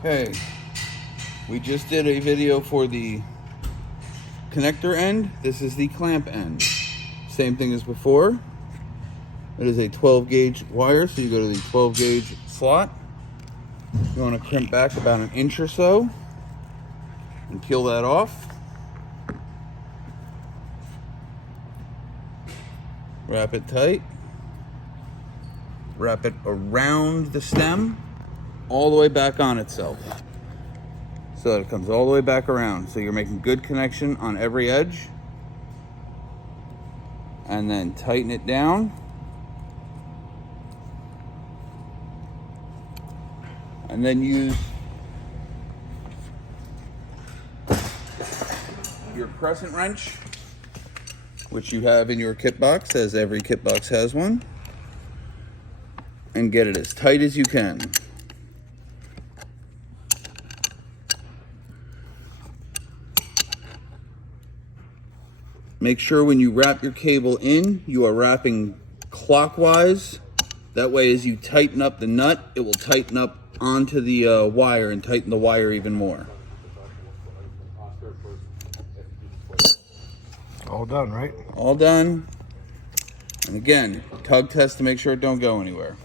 Okay, we just did a video for the connector end. This is the clamp end. Same thing as before. It is a 12 gauge wire, so you go to the 12 gauge slot. You want to crimp back about 1 inch or so and peel that off. Wrap it tight. Wrap it around the stem, all the way back on itself, so that it comes all the way back around. So you're making good connection on every edge. And then tighten it down. And then use your crescent wrench, which you have in your kit box, as every kit box has one, and get it as tight as you can. Make sure when you wrap your cable in, you are wrapping clockwise. That way, as you tighten up the nut, it will tighten up onto the wire and tighten the wire even more. All done, right? All done. And again, tug test to make sure it don't go anywhere.